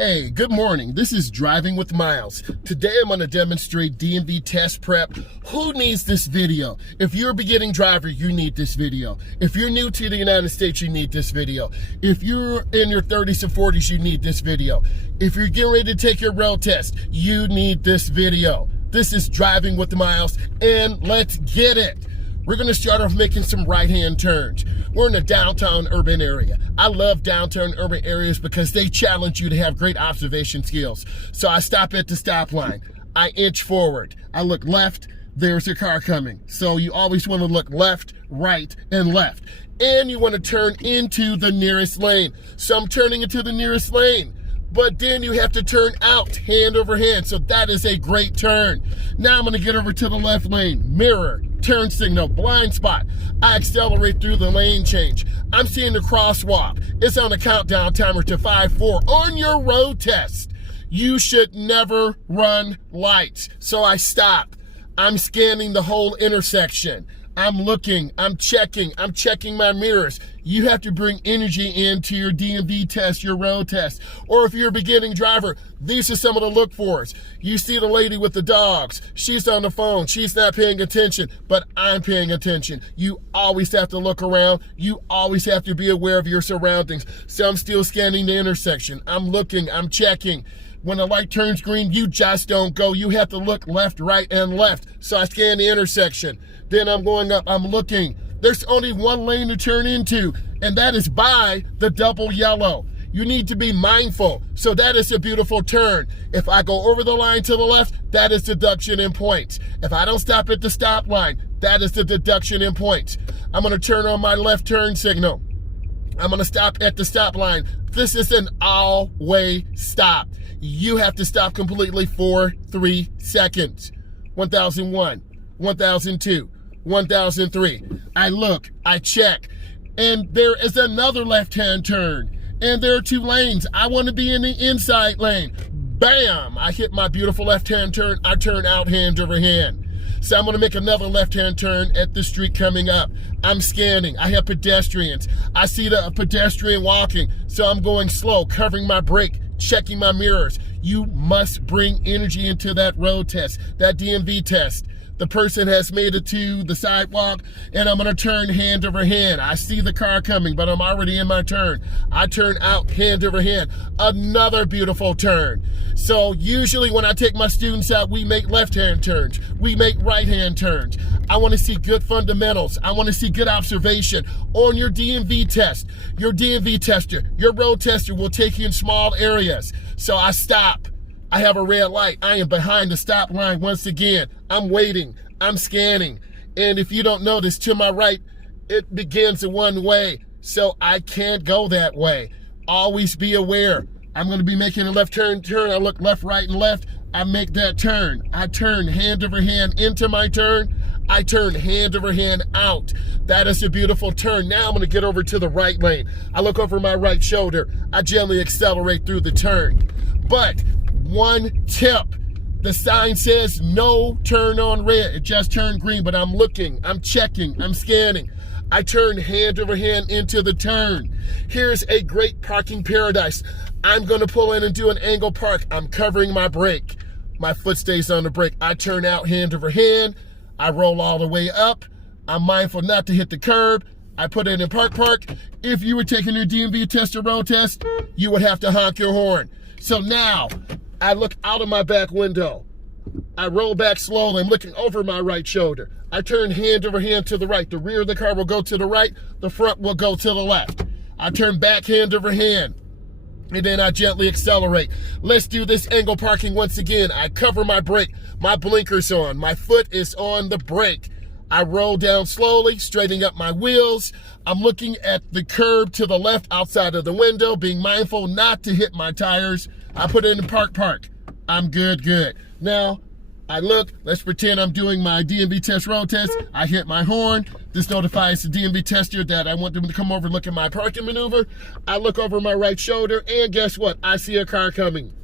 Hey, good morning. This is Driving with Myles. Today I'm going to demonstrate DMV test prep. Who needs this video? If you're a beginning driver, you need this video. If you're new to the United States, you need this video. If you're in your 30s and 40s, you need this video. If you're getting ready to take your road test, you need this video. This is Driving with Myles, and let's get it. We're going to start off making some right-hand turns. We're in a downtown urban area. I love downtown urban areas because they challenge you to have great observation skills. So I stop at the stop line. I inch forward. I look left. There's a car coming. So you always want to look left, right, and left. And you want to turn into the nearest lane. So I'm turning into the nearest lane. But then you have to turn out hand over hand. So that is a great turn. Now I'm going to get over to the left lane. Mirror, turn signal, blind spot. I accelerate through the lane change. I'm seeing the crosswalk. It's on a countdown timer to 5-4. On your road test, you should never run lights. So I stop. I'm scanning the whole intersection. I'm looking, I'm checking my mirrors. You have to bring energy into your DMV test, your road test. Or if you're a beginning driver, these are some of the look fors. You see the lady with the dogs. She's on the phone. She's not paying attention, but I'm paying attention. You always have to look around. You always have to be aware of your surroundings. So I'm still scanning the intersection. I'm looking, I'm checking. When the light turns green, you just don't go. You have to look left, right, and left. So I scan the intersection. Then I'm going up, I'm looking. There's only one lane to turn into, and that is by the double yellow. You need to be mindful. So that is a beautiful turn. If I go over the line to the left, that is deduction in points. If I don't stop at the stop line, that is the deduction in points. I'm gonna turn on my left turn signal. I'm gonna stop at the stop line. This is an all-way stop. You have to stop completely for 3 seconds. 1001, 1002, 1003. I look, I check, and there is another left-hand turn, and there are 2 lanes. I want to be in the inside lane. Bam! I hit my beautiful left-hand turn. I turn out hand over hand. So I'm going to make another left-hand turn at the street coming up. I'm scanning. I have pedestrians. I see the pedestrian walking, so I'm going slow, covering my brake, checking my mirrors. You must bring energy into that road test, that DMV test. The person has made it to the sidewalk, and I'm gonna turn hand over hand. I see the car coming, but I'm already in my turn. I turn out hand over hand. Another beautiful turn. So usually when I take my students out, we make left-hand turns. We make right-hand turns. I wanna see good fundamentals. I wanna see good observation on your DMV test. Your DMV tester, your road tester will take you in small areas. So I stop. I have a red light. I am behind the stop line once again. I'm waiting. I'm scanning. And if you don't notice, to my right, it begins in one way. So I can't go that way. Always be aware. I'm going to be making a left turn. I look left, right, and left. I make that turn. I turn hand over hand into my turn. I turn hand over hand out. That is a beautiful turn. Now I'm going to get over to the right lane. I look over my right shoulder. I gently accelerate through the turn. But one tip, the sign says no turn on red. It just turned green, but I'm looking, I'm checking, I'm scanning. I turn hand over hand into the turn. Here's a great parking paradise. I'm gonna pull in and do an angle park. I'm covering my brake. My foot stays on the brake. I turn out hand over hand. I roll all the way up. I'm mindful not to hit the curb. I put it in park. If you were taking your DMV test or road test, you would have to honk your horn. So now, I look out of my back window. I roll back slowly. I'm looking over my right shoulder. I turn hand over hand to the right. The rear of the car will go to the right. The front will go to the left. I turn back hand over hand. And then I gently accelerate. Let's do this angle parking once again. I cover my brake. My blinker's on. My foot is on the brake. I roll down slowly, straightening up my wheels. I'm looking at the curb to the left outside of the window, being mindful not to hit my tires. I put it in park. I'm good. Now, I look, let's pretend I'm doing my DMV test road test. I hit my horn. This notifies the DMV tester that I want them to come over and look at my parking maneuver. I look over my right shoulder, and guess what? I see a car coming.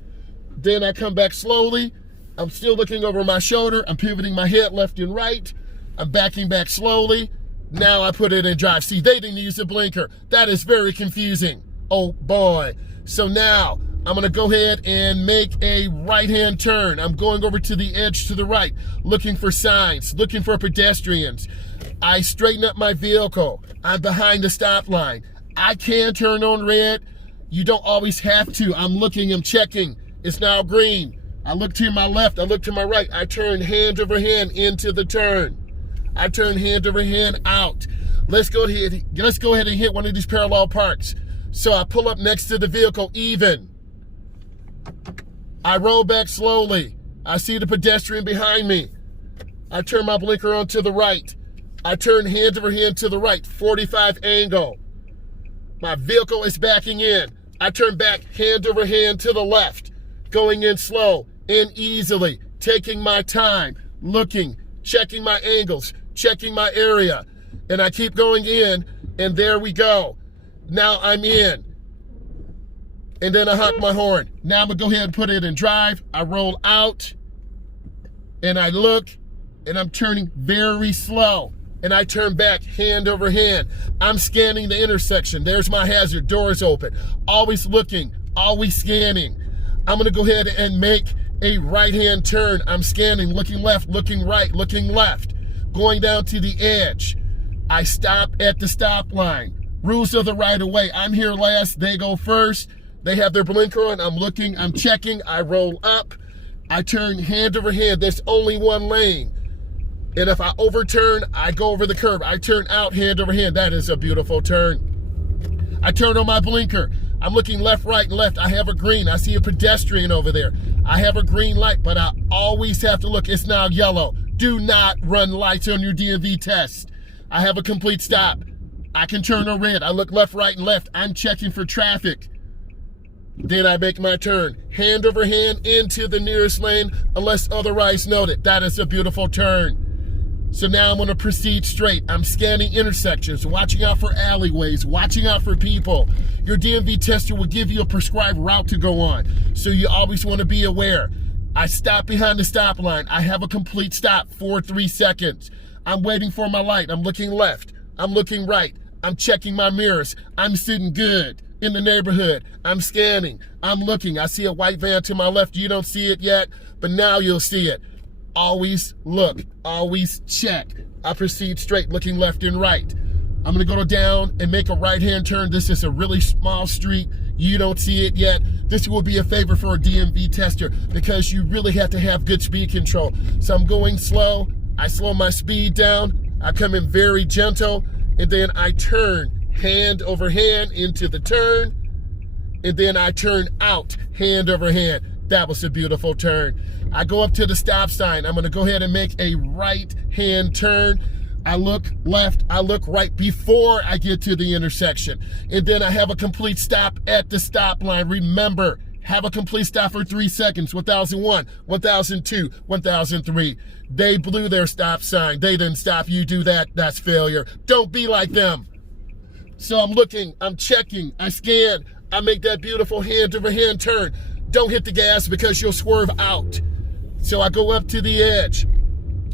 Then I come back slowly. I'm still looking over my shoulder. I'm pivoting my head left and right. I'm backing back slowly. Now I put it in drive. See, they didn't use the blinker. That is very confusing. Oh boy. So now I'm gonna go ahead and make a right-hand turn. I'm going over to the edge to the right, looking for signs, looking for pedestrians. I straighten up my vehicle. I'm behind the stop line. I can turn on red. You don't always have to. I'm looking, I'm checking. It's now green. I look to my left, I look to my right. I turn hand over hand into the turn. I turn hand over hand out. Let's go ahead and hit one of these parallel parks. So I pull up next to the vehicle even. I roll back slowly. I see the pedestrian behind me. I turn my blinker on to the right. I turn hand over hand to the right, 45 angle. My vehicle is backing in. I turn back hand over hand to the left, going in slow and easily, taking my time, looking, checking my angles, checking my area. And I keep going in, and there we go. Now I'm in. And then I honk my horn. Now I'm gonna go ahead and put it in drive. I roll out, and I look, and I'm turning very slow. And I turn back hand over hand. I'm scanning the intersection. There's my hazard, doors open. Always looking, always scanning. I'm gonna go ahead and make a right-hand turn. I'm scanning, looking left, looking right, looking left. Going down to the edge. I stop at the stop line. Rules of the right of way. I'm here last, they go first. They have their blinker on, I'm looking, I'm checking, I roll up. I turn hand over hand, there's only one lane. And if I overturn, I go over the curb. I turn out hand over hand. That is a beautiful turn. I turn on my blinker. I'm looking left, right, and left. I have a green. I see a pedestrian over there. I have a green light, but I always have to look. It's now yellow. Do not run lights on your DMV test. I have a complete stop. I can turn on red. I look left, right, and left. I'm checking for traffic. Then I make my turn. Hand over hand into the nearest lane unless otherwise noted. That is a beautiful turn. So now I'm gonna proceed straight. I'm scanning intersections, watching out for alleyways, watching out for people. Your DMV tester will give you a prescribed route to go on, so you always wanna be aware. I stop behind the stop line. I have a complete stop for 3 seconds. I'm waiting for my light. I'm looking left. I'm looking right. I'm checking my mirrors. I'm sitting good in the neighborhood. I'm scanning. I'm looking. I see a white van to my left. You don't see it yet, but now you'll see it. Always look, always check. I proceed straight, looking left and right. I'm gonna go down and make a right-hand turn. This is a really small street. You don't see it yet. This will be a favor for a DMV tester because you really have to have good speed control. So I'm going slow. I slow my speed down. I come in very gentle, and then I turn hand over hand into the turn, and then I turn out hand over hand. That was a beautiful turn. I go up to the stop sign. I'm gonna go ahead and make a right-hand turn. I look left, I look right before I get to the intersection. And then I have a complete stop at the stop line. Remember, have a complete stop for 3 seconds. 1001, 1002, 1003. They blew their stop sign. They didn't stop. You do that, that's failure. Don't be like them. So I'm looking, I'm checking, I scan, I make that beautiful hand over hand turn. Don't hit the gas because you'll swerve out. So I go up to the edge.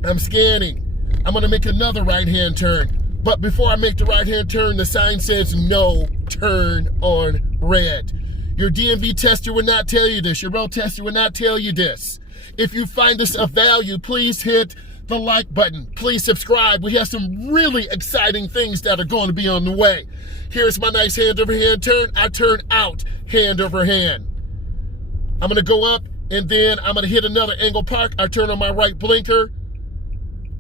I'm scanning. I'm gonna make another right-hand turn. But before I make the right-hand turn, the sign says no turn on red. Your DMV tester will not tell you this. Your road tester will not tell you this. If you find this of value, please hit the like button. Please subscribe. We have some really exciting things that are going to be on the way. Here's my nice hand over hand turn. I turn out hand over hand. I'm gonna go up and then I'm gonna hit another angle park. I turn on my right blinker.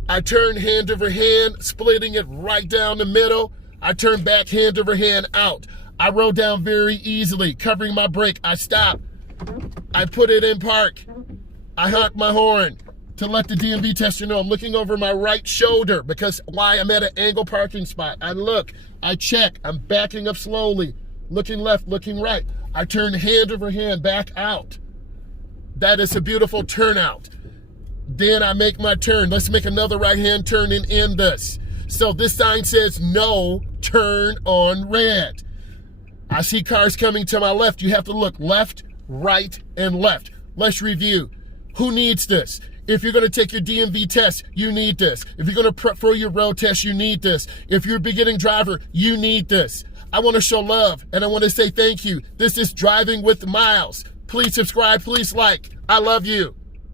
I turn hand over hand, splitting it right down the middle. I turn back hand over hand out. I roll down very easily, covering my brake. I stop. I put it in park. I honk my horn to let the DMV tester know I'm looking over my right shoulder because why? I'm at an angle parking spot. I look, I check, I'm backing up slowly, looking left, looking right. I turn hand over hand back out. That is a beautiful turnout. Then I make my turn. Let's make another right-hand turn and end this. So this sign says no turn on red. I see cars coming to my left. You have to look left, right, and left. Let's review. Who needs this? If you're gonna take your DMV test, you need this. If you're gonna prep for your road test, you need this. If you're a beginning driver, you need this. I want to show love and I want to say thank you. This is Driving with Myles. Please subscribe, please like. I love you.